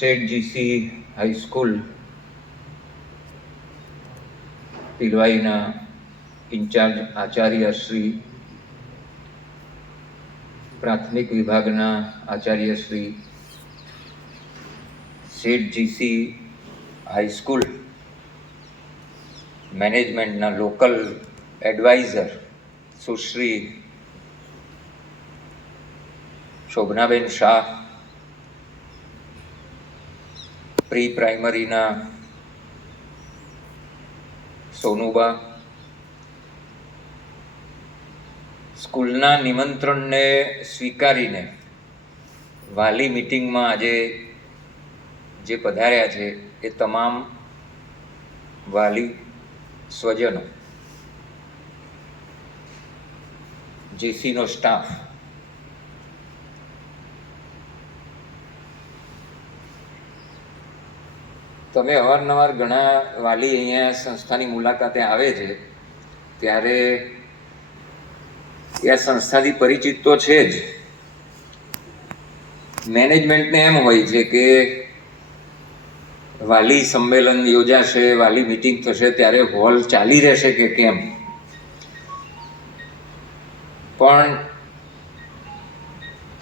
શેઠ GC high school પિલવાઈના in charge Acharya Shri, પ્રાથમિક વિભાગના આચાર્ય શ્રી, શેઠ GC high school મેનેજમેન્ટના લોકલ એડવાઇઝર સુશ્રી શોભનાબેન શાહ, પ્રી પ્રાઇમરીના સોનુબા, સ્કૂલના નિમંત્રણને સ્વીકારીને વાલી મિટિંગમાં આજે જે પધાર્યા છે એ તમામ વાલી સ્વજનો, જીસીનો સ્ટાફ, તમે અવારનવાર ઘણા વાલી અહીંયા સંસ્થાની મુલાકાતે આવે છે ત્યારે એ સંસ્થાથી પરિચિત તો છે જ. મેનેજમેન્ટને એમ હોય છે કે વાલી સંમેલન યોજાશે, વાલી મિટિંગ થશે ત્યારે હોલ ચાલી રહેશે કે કેમ, પણ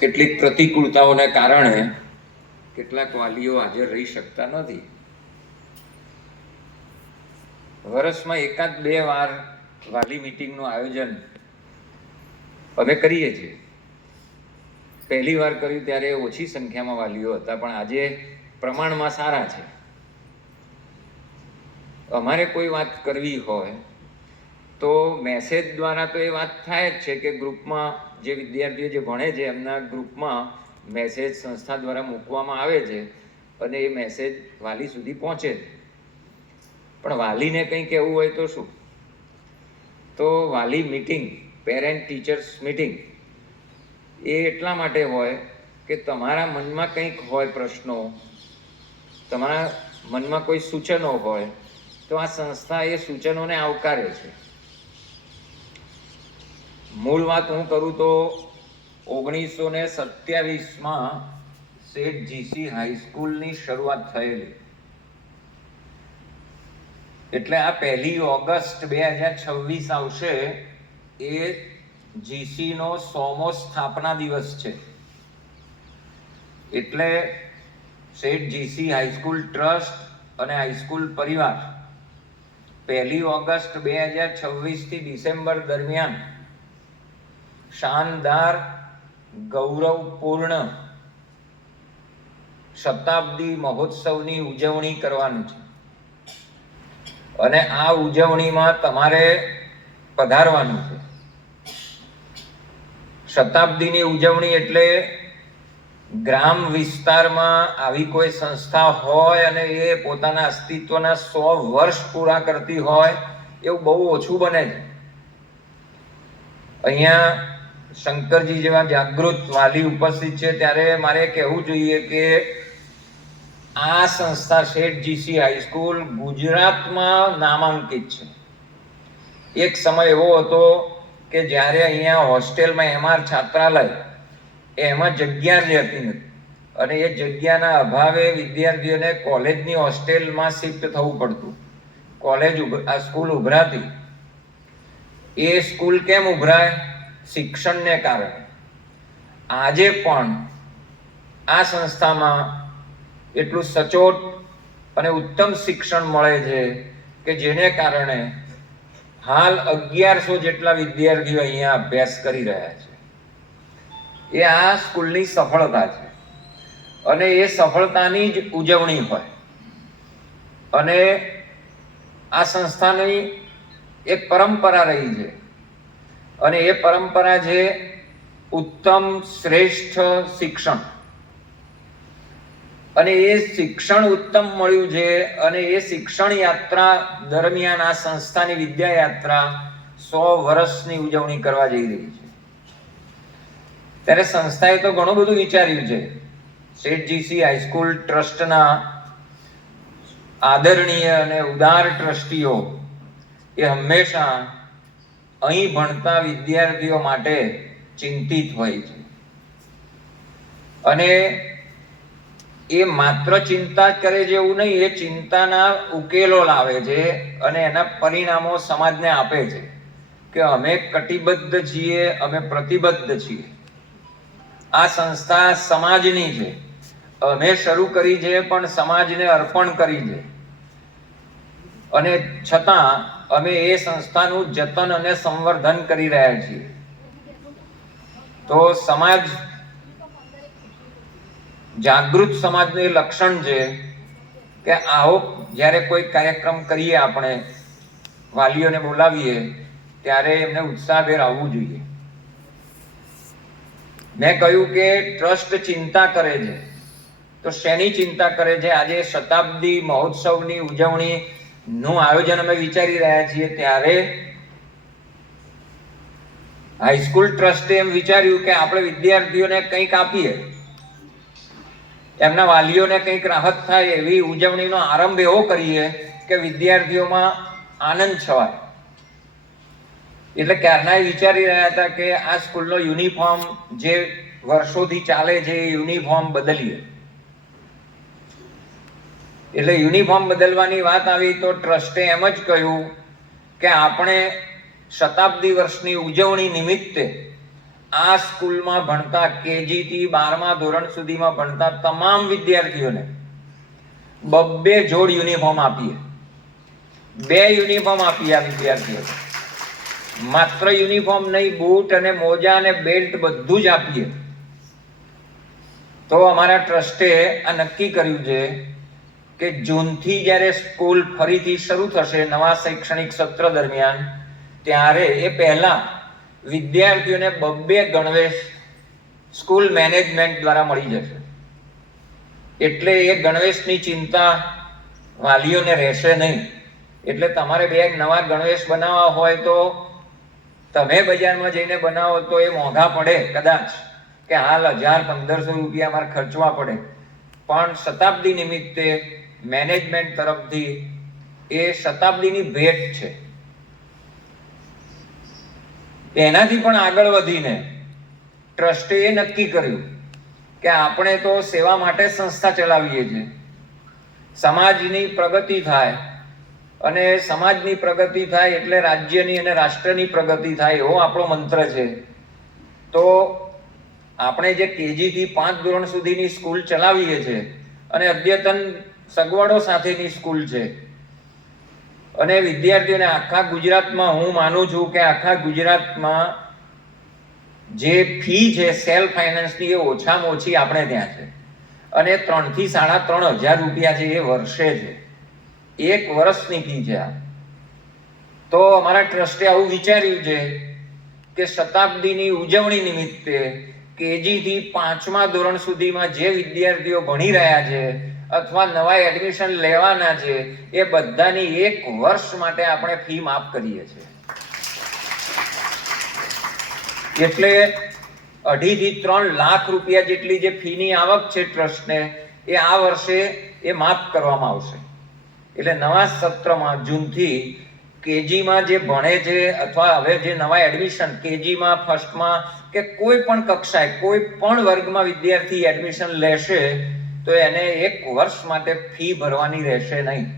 કેટલીક પ્રતિકૂળતાઓને કારણે કેટલાક વાલીઓ હાજર રહી શકતા નથી. વર્ષમાં એકાદ બે વાર વાલી મિટિંગનું આયોજન અમે કરીએ છીએ. પહેલી વાર કર્યું ત્યારે ઓછી સંખ્યામાં વાલીઓ હતા, પણ આજે પ્રમાણમાં સારા છે. અમારે કોઈ વાત કરવી હોય તો મેસેજ દ્વારા તો એ વાત થાય જ છે કે ગ્રુપમાં જે વિદ્યાર્થીઓ જે ભણે છે એમના ગ્રુપમાં મેસેજ સંસ્થા દ્વારા મૂકવામાં આવે છે અને એ મેસેજ વાલી સુધી પહોંચે છે. પણ વાલીને કંઈ કહેવું હોય તો શું? તો વાલી મિટિંગ, પેરેન્ટ ટીચર્સ મિટિંગ એ એટલા માટે હોય કે તમારા મનમાં કંઈક હોય પ્રશ્નો, તમારા મનમાં કોઈ સૂચનો હોય તો આ સંસ્થા એ સૂચનોને આવકારે છે. મૂળ વાત હું કરું તો 1927માં શેઠ જીસી હાઈસ્કૂલની શરૂઆત થયેલી, એટલે આ 1 ઓગસ્ટ 2026 આવશે એ જીસીનો 100મો સ્થાપના દિવસ છે. એટલે શેઠ જીસી હાઈસ્કૂલ ટ્રસ્ટ અને હાઈસ્કૂલ પરિવાર 1 ઓગસ્ટ 2026 થી ડિસેમ્બર દરમિયાન શાનદાર, ગૌરવપૂર્ણ શતાબ્દી મહોત્સવની ઉજવણી કરવાની છે અને આ ઉજવણીમાં તમારે પધારવાનું છે. શતાબ્દીની ઉજવણી એટલે ગ્રામ વિસ્તારમાં આવી કોઈ સંસ્થા હોય અને એ પોતાના અસ્તિત્વના 100 વર્ષ પૂરા કરતી હોય એવું બહુ ઓછું બને છે. અહીંયા શંકરજી જેવા જાગૃત વાલી ઉપસ્થિત છે ત્યારે મારે કહેવું જોઈએ કે આ સંસ્થા શેઠ જીસી હાઈસ્કૂલ ગુજરાતમાં નામાંકિત છે. એક સમય એવો હતો કે જ્યારે અહીંયા હોસ્ટેલમાં MR છાત્રાલય એમાં જગ્યા જ હતી નથી અને એ જગ્યાના અભાવે વિદ્યાર્થીઓને કોલેજની હોસ્ટેલમાં શિફ્ટ થવું પડતું. આ સ્કૂલ ઉભરાતી. એ સ્કૂલ કેમ ઉભરાય? શિક્ષણને કારણે. આજે પણ આ સંસ્થામાં એટલું સચોટ અને ઉત્તમ શિક્ષણ મળે છે કે જેને કારણે હાલ 1100 જેટલા વિદ્યાર્થીઓ અહીંયા અભ્યાસ કરી રહ્યા છે. એ આ સ્કૂલની સફળતા છે અને એ સફળતાની જ ઉજવણી હોય. અને આ સંસ્થાની એક પરંપરા રહી છે અને એ પરંપરા છે ઉત્તમ શ્રેષ્ઠ શિક્ષણ. અને એ શિક્ષણ ઉત્તમ મળ્યું છે અને એ શિક્ષણ યાત્રા દરમિયાન આ સંસ્થાની વિદ્યા યાત્રા 100 વર્ષની ઉજવણી કરવા જઈ રહી છે. ત્યારે સંસ્થાએ તો ઘણું બધું વિચાર્યું છે. શેઠ જીસી હાઈસ્કૂલ ટ્રસ્ટના આદરણીય અને ઉદાર ટ્રસ્ટીઓ એ હંમેશા અહીં ભણતા વિદ્યાર્થીઓ માટે ચિંતિત હોય છે અને એ માત્ર ચિંતા જ કરે છે એવું નહીં, એ ચિંતાના ઉકેલો લાવે છે અને એના પરિણામો સમાજને આપે છે કે અમે કટિબદ્ધ છીએ, અમે પ્રતિબદ્ધ છીએ, આ સંસ્થા સમાજની છે, અમે શરૂ કરી છે પણ સમાજને અર્પણ કરી છે અને છતાં અમે એ સંસ્થાનું જતન અને સંવર્ધન કરી રહ્યા છીએ. તો સમાજ જાગૃત સમાજનું એ લક્ષણ છે કે આવો જ્યારે કોઈ કાર્યક્રમ કરીએ, આપણે વાલીઓને બોલાવીએ ત્યારે એમને ઉત્સાહભેર આવવું જોઈએ. મેં કહ્યું કે ટ્રસ્ટ ચિંતા કરે છે, તો શેની ચિંતા કરે છે? આજે શતાબ્દી મહોત્સવની ઉજવણી નું આયોજન અમે વિચારી રહ્યા છીએ ત્યારે હાઈસ્કૂલ ટ્રસ્ટે એમ વિચાર્યું કે આપણે વિદ્યાર્થીઓને કંઈક આપીએ, એમના વાલીઓને કંઈક રાહત થાય એવી ઉજવણીનો આરંભ એવો કરીએ કે વિદ્યાર્થીઓમાં આનંદ છવાય. એટલે ક્યારના વિચારી રહ્યા હતા કે આ સ્કૂલનો યુનિફોર્મ જે વર્ષોથી ચાલે છે એ યુનિફોર્મ બદલીએ. એટલે યુનિફોર્મ બદલવાની વાત આવી તો ટ્રસ્ટે એમ જ કહ્યું કે આપણે શતાબ્દી વર્ષની ઉજવણી નિમિત્તે આ સ્કૂલમાં ભણતા કેજી થી 12મા ધોરણ સુધીમાં ભણતા તમામ વિદ્યાર્થીઓને 2 જોડ યુનિફોર્મ આપીએ. 2 યુનિફોર્મ આપીએ આ વિદ્યાર્થીઓને. માત્ર યુનિફોર્મ નહીં, બૂટ અને મોજા અને બેલ્ટ બધું જ આપીએ. તો અમારા ટ્રસ્ટે આ નક્કી કર્યું છે કે જૂનથી જ્યારે સ્કૂલ ફરીથી શરૂ થશે નવા શૈક્ષણિક સત્ર દરમિયાન, ત્યારે એ પહેલા વિદ્યાર્થીઓને 2 ગણવેશ સ્કૂલ મેનેજમેન્ટ દ્વારા મળી જશે. એટલે એ ગણવેશની ચિંતા વાલીઓને રહેશે નહીં. એટલે તમારે 2 નવા ગણવેશ બનાવવા હોય તો તમે બજારમાં જઈને બનાવો તો એ મોંઘા પડે કદાચ, કે હાલ 1000-1500 રૂપિયા અમારે ખર્ચવા પડે, પણ શતાબ્દી નિમિત્તે મેનેજમેન્ટ તરફથી એ શતાબ્દીની ભેટ છે. એનાથી પણ આગળ વધીને ટ્રસ્ટે એ નક્કી કર્યું કે આપણે તો સેવા માટે સંસ્થા ચલાવીએ છીએ, સમાજની પ્રગતિ થાય અને સમાજની પ્રગતિ થાય એટલે રાજ્યની અને રાષ્ટ્રની પ્રગતિ થાય, એવો આપણો મંત્ર છે. તો આપણે જે કેજી થી 5 ધોરણ સુધીની સ્કૂલ ચલાવીએ છીએ અને અદ્યતન સગવડો સાથેની સ્કૂલ છે અને વિદ્યાર્થીઓને આખા ગુજરાતમાં, હું માનું છું કે આખા ગુજરાતમાં જે ફી છે સેલ્ફ ફાઇનાન્સની એ ઓછામાં ઓછી આપણે ત્યાં છે અને 3,000 થી 3,500 રૂપિયા છે એ વર્ષે છે. 1 વર્ષની ફી છે આ. તો અમારા ટ્રસ્ટે આવું વિચાર્યું છે કે શતાબ્દીની ઉજવણી નિમિત્તે કેજી થી 5મા ધોરણ સુધીમાં જે વિદ્યાર્થીઓ ભણી રહ્યા છે અથવા નવા એડમિશન લેવાના છે એ બધાની 1 વર્ષ માટે આપણે ફી માફ કરીએ છીએ. એટલે 2.5 થી 3 લાખ રૂપિયા જેટલી જે ફીની આવક છે ટ્રસ્ટને, એ આ વર્ષે એ માફ કરવામાં આવશે. એટલે નવા સત્રમાં જૂનથી કેજીમાં જે ભણે છે અથવા હવે જે નવા એડમિશન કેજીમાં, ફર્સ્ટમાં કે કોઈ પણ કક્ષાએ કોઈ પણ વર્ગમાં વિદ્યાર્થી એડમિશન લેશે તો એને 1 વર્ષ માટે ફી ભરવાની રહેશે નહીં.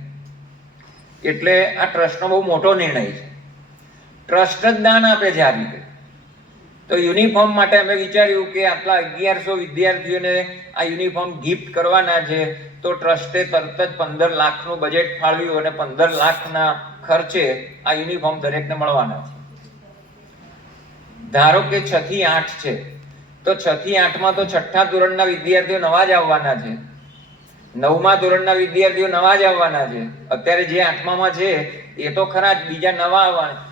એટલે આ ટ્રસ્ટનો બહુ મોટો નિર્ણય છે. ટ્રસ્ટ જ દાન આપે છે આ રીતે. તો યુનિફોર્મ માટે અમે વિચાર્યું કે આટલા 1100 વિદ્યાર્થીઓને આ યુનિફોર્મ ગિફ્ટ કરવાના છે, તો ટ્રસ્ટે તરત જ 15 લાખનું બજેટ ફાળવ્યું અને 15 લાખના ખર્ચે આ યુનિફોર્મ દરેકને મળવાના છે. ધારો કે 6 થી 8 છે તો 6 થી 8માં તો 6થા ધોરણના વિદ્યાર્થીઓ નવા જ આવવાના છે, 9મા ધોરણના વિદ્યાર્થીઓ નવા જ આવવાના છે. અત્યારે જે 8મામાં છે એ તો ખરા જ, બીજા નવા આવવાના.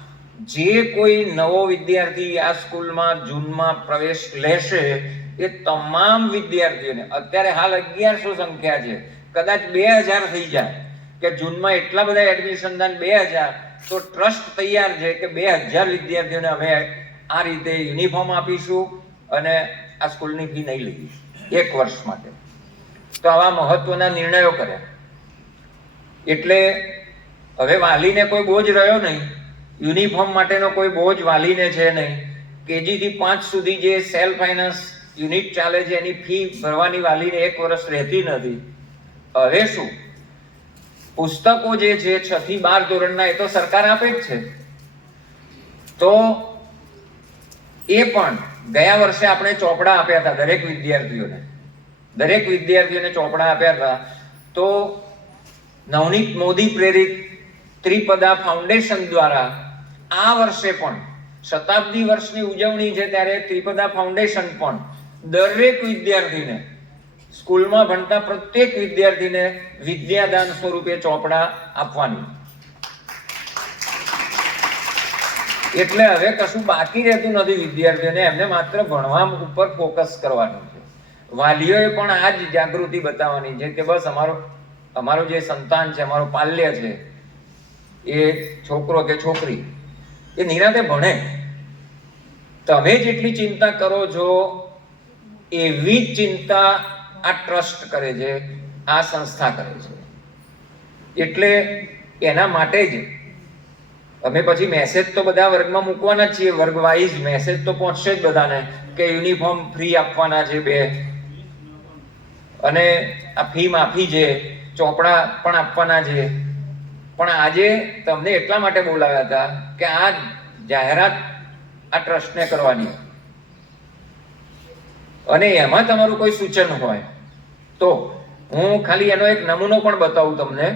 જે કોઈ નવો વિદ્યાર્થી આ સ્કૂલમાં જૂનમાં પ્રવેશ લેશે એ તમામ વિદ્યાર્થીઓને, અત્યારે હાલ 1100 સંખ્યા છે, કદાચ 2000 થઈ જાય કે જૂનમાં એટલા બધા એડમિશન થાય 2000, તો ટ્રસ્ટ તૈયાર છે કે 2000 વિદ્યાર્થીઓને અમે આ રીતે યુનિફોર્મ આપીશું અને આ સ્કૂલની ફી નહીં લઈશું 1 વર્ષ માટે. તો આવા મહત્વના નિર્ણયો કર્યા. એટલે હવે વાલીને કોઈ બોજ રહ્યો નહીં, યુનિફોર્મ માટેનો કોઈ બોજ વાલીને છે નહીં. કેજી થી 5 સુધી જે સેલ્ફ ફાઇનાન્સ યુનિટ ચાલે છે એની ફી ભરવાની વાલીને 1 વર્ષ રહેતી નથી. હવે શું, પુસ્તકો જે છે 6 થી 12 ધોરણના એ તો સરકાર આપે જ છે. તો એ પણ ગયા વર્ષે આપણે ચોપડા આપ્યા હતા દરેક વિદ્યાર્થીઓને ચોપડા આપ્યા હતા. તો નવનીત મોદી પ્રેરિત ત્રિપદા ફાઉન્ડેશન દ્વારા આ વર્ષે પણ શતાબ્દી વર્ષની ઉજવણી છે ત્યારે ત્રિપદા ફાઉન્ડેશન પણ દરેક વિદ્યાર્થીને, સ્કૂલમાં ભણતા પ્રત્યેક વિદ્યાર્થીને વિદ્યાદાન સ્વરૂપે ચોપડા આપવાની. એટલે હવે કશું બાકી રહેતું નથી વિદ્યાર્થીઓને, એમને માત્ર ભણવા ઉપર ફોકસ કરવાનું છે. વાલીઓએ પણ આ જ જાગૃતિ બતાવવાની છે કે બસ અમારો જે સંતાન છે, અમારો પાલ્ય છે, એ છોકરો કે છોકરી એ નિરાંતે ભણે. તમે જેટલી ચિંતા કરો છો એવી જ ચિંતા આ ટ્રસ્ટ કરે છે, આ સંસ્થા કરે છે. એટલે એના માટે જ અમે પછી મેસેજ તો બધા વર્ગમાં મૂકવાના જ છીએ, વર્ગ વાઇઝ મેસેજ તો પહોંચશે જ બધાને કે યુનિફોર્મ ફ્રી આપવાના છે 2, અને આ ફી માફી છે, ચોપડા પણ આપવાના છે. પણ આજે તમને એટલા માટે બોલાવ્યા હતા કે આ જાહેરાત આ ટ્રસ્ટને કરવાની, અને એમાં તમારું કોઈ સૂચન હોય તો હું ખાલી એનો એક નમૂનો પણ બતાવું તમને.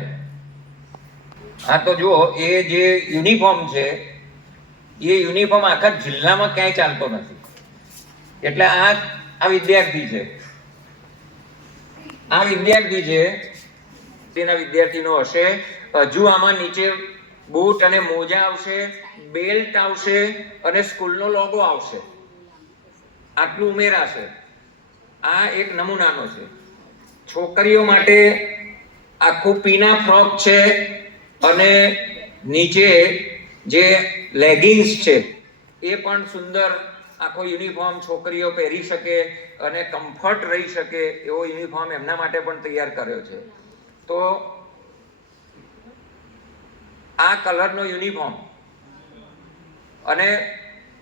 હા, તો જુઓ, એ જે યુનિફોર્મ છે એ યુનિફોર્મ આખા જિલ્લામાં ક્યાંય ચાલતો નથી. એટલે આ વિદ્યાર્થી છે, તેના વિદ્યાર્થીનો હશે. હજુ આમાં નીચે બૂટ અને મોજા આવશે, બેલ્ટ આવશે અને સ્કૂલનો લોગો આવશે. આટલું ઉમેરાશે. આ એક નમૂનાનો છે. છોકરીઓ માટે આખું પીના ફ્રોક છે અને નીચે જે લેગિંગ્સ છે એ પણ સુંદર આખો યુનિફોર્મ છોકરીઓ પહેરી શકે અને કમ્ફર્ટ રહી શકે એવો યુનિફોર્મ એમના માટે પણ તૈયાર કર્યો છે. તો આ કલરનો યુનિફોર્મ, અને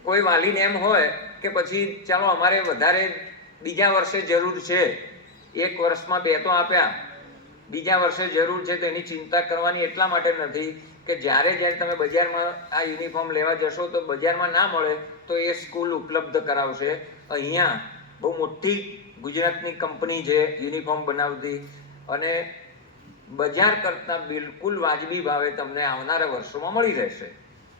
કોઈ વાલીને એમ હોય કે પછી ચાલો અમારે વધારે બીજા વર્ષે જરૂર છે, 1 વર્ષમાં 2 તો આપ્યા, બીજા વર્ષે જરૂર છે, તો એની ચિંતા કરવાની એટલા માટે નથી કે જ્યારે તમે બજારમાં આ યુનિફોર્મ લેવા જશો તો બજારમાં ના મળે તો એ સ્કૂલ ઉપલબ્ધ કરાવશે. અહીંયા બહુ મોટી ગુજરાતની કંપની છે યુનિફોર્મ બનાવતી, અને બજાર કરતાં બિલકુલ વાજબી ભાવે તમને આવનારા વર્ષોમાં મળી રહેશે.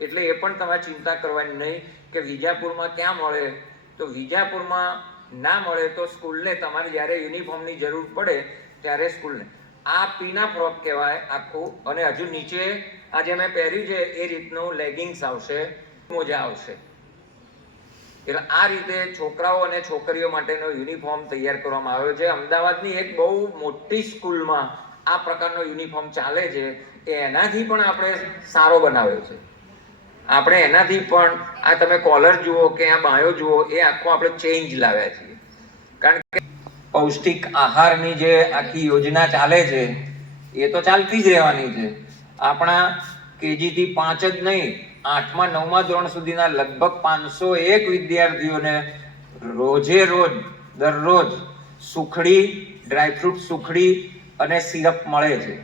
એટલે એ પણ તમારે ચિંતા કરવાની નહીં કે વિજાપુરમાં ક્યાં મળે. તો વિજાપુરમાં ના મળે તો સ્કૂલને તમારે જ્યારે યુનિફોર્મની જરૂર પડે ત્યારે સ્કૂલને. આ પીના ફ્રોક કહેવાય આખું, અને હજુ નીચે આ જે મેં પહેર્યું છે એ રીતનું લેગિંગ્સ આવશે, મોજા આવશે. એટલે આ રીતે છોકરાઓ અને છોકરીઓ માટેનો યુનિફોર્મ તૈયાર કરવામાં આવ્યો છે. અમદાવાદની એક બહુ મોટી સ્કૂલમાં આ પ્રકારનો યુનિફોર્મ ચાલે છે. એનાથી પણ આપણે સારો બનાવ્યો છે. આપણે એનાથી પણ આ તમે કોલર જુઓ કે આ બાયો જુઓ, એ આખો આપણે ચેન્જ લાવ્યા છીએ. કારણ કે પૌષ્ટિક આહારની જે આખી યોજના ચાલે છે એ તો ચાલતી જ રહેવાની છે. આપણા KG થી 5 જ નહીં, 8મા 9મા ધોરણ સુધીના લગભગ 501 વિદ્યાર્થીઓને દરરોજ સુખડી, ડ્રાયફ્રૂટ સુખડી અને સિરપ મળે છે.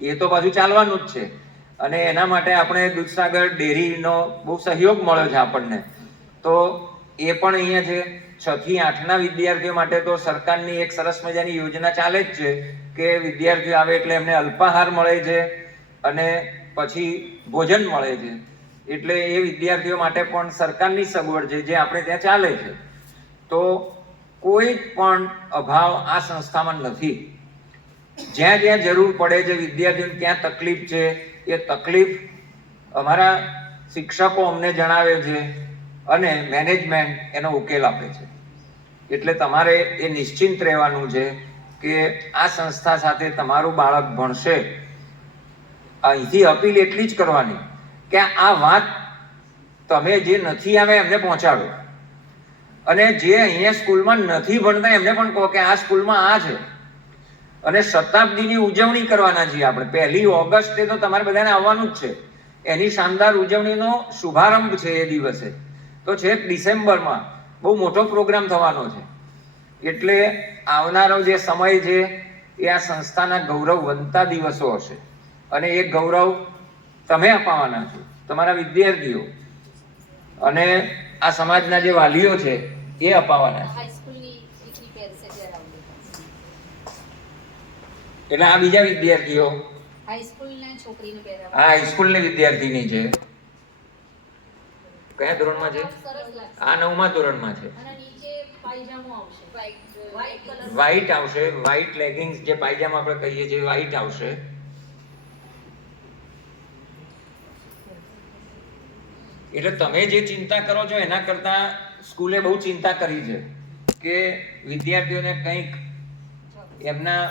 એ તો પાછું ચાલવાનું જ છે. અને એના માટે આપણે દૂધસાગર ડેરીનો બહુ સહયોગ મળ્યો છે આપણને. તો એ પણ અહીંયા છે. 6 થી 8ના વિદ્યાર્થીઓ માટે તો સરકારની એક સરસ મજાની યોજના ચાલે જ છે કે વિદ્યાર્થીઓ આવે એટલે એમને અલ્પાહાર મળે છે અને પછી ભોજન મળે છે. એટલે એ વિદ્યાર્થીઓ માટે પણ સરકારની સગવડ છે જે આપણે ત્યાં ચાલે છે. તો કોઈ પણ અભાવ આ સંસ્થામાં નથી. જ્યાં જ્યાં જરૂર પડે છે વિદ્યાર્થીઓને ત્યાં તકલીફ છે, એ તકલીફ અમારા શિક્ષકો અમને જણાવે છે અને મેનેજમેન્ટ એનો ઉકેલ આપે છે. એટલે તમારે એ નિશ્ચિંત રહેવાનું છે કે આ સંસ્થા સાથે તમારું બાળક ભણશે. અહીંથી અપીલ એટલી જ કરવાની કે આ વાત તમે જે નથી આવે એમને પહોંચાડો, અને જે અહીંયા સ્કૂલમાં નથી ભણતા એમને પણ કહો કે આ સ્કૂલમાં આ છે. અને શતાબ્દીની ઉજવણી કરવાના છીએ આપણે. 1 ઓગસ્ટે તો તમારે બધાને આવવાનું જ છે. એની શાનદાર ઉજવણીનો શુભારંભ છે એ દિવસે. તો છેક ડિસેમ્બરમાં બહુ મોટો પ્રોગ્રામ થવાનો છે. એટલે આવનારો જે સમય છે એ આ સંસ્થાના ગૌરવવંતા દિવસો હશે અને એ ગૌરવ તમે અપાવવાના છો, તમારા વિદ્યાર્થીઓ અને આ સમાજના જે વાલીઓ છે એ અપાવવાના છે. એટલે આ બીજા વિદ્યાર્થીઓ હાઈસ્કૂલની વિદ્યાર્થીની છે. કયા ધોરણમાં છે? આ 9મા ધોરણમાં છે. વ્હાઈટ આવશે, વ્હાઈટ લેગિંગ્સ જે પાયજામા આપણે કહીએ છીએ વ્હાઈટ આવશે. એટલે તમે જે ચિંતા કરો છો એના કરતા સ્કૂલે બહુ ચિંતા કરી છે કે વિદ્યાર્થીઓને કંઈક એમના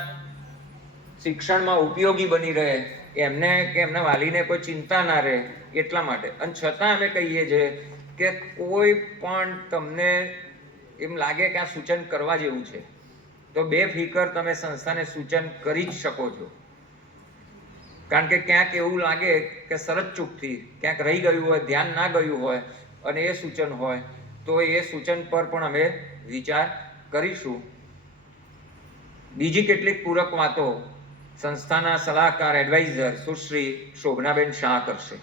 શિક્ષણમાં ઉપયોગી બની રહે, એમને કે એમના વાલીને કોઈ ચિંતા ના રહે એટલા માટે. અને છતાં અમે કહીએ છીએ કે કોઈ પણ તમને એમ લાગે કે આ સૂચન કરવા જેવું છે તો બેફિકર તમે સંસ્થાને સૂચન કરી જ શકો છો. કારણ કે ક્યાંક એવું લાગે કે સરળ ચૂકથી ક્યાંક રહી ગયું હોય, ધ્યાન ના ગયું હોય અને એ સૂચન હોય તો એ સૂચન પર પણ અમે વિચાર કરીશું. બીજી કેટલીક પૂરક વાતો સંસ્થાના સલાહકાર એડવાઇઝર સુશ્રી શોભનાબેન શાહ કરશે.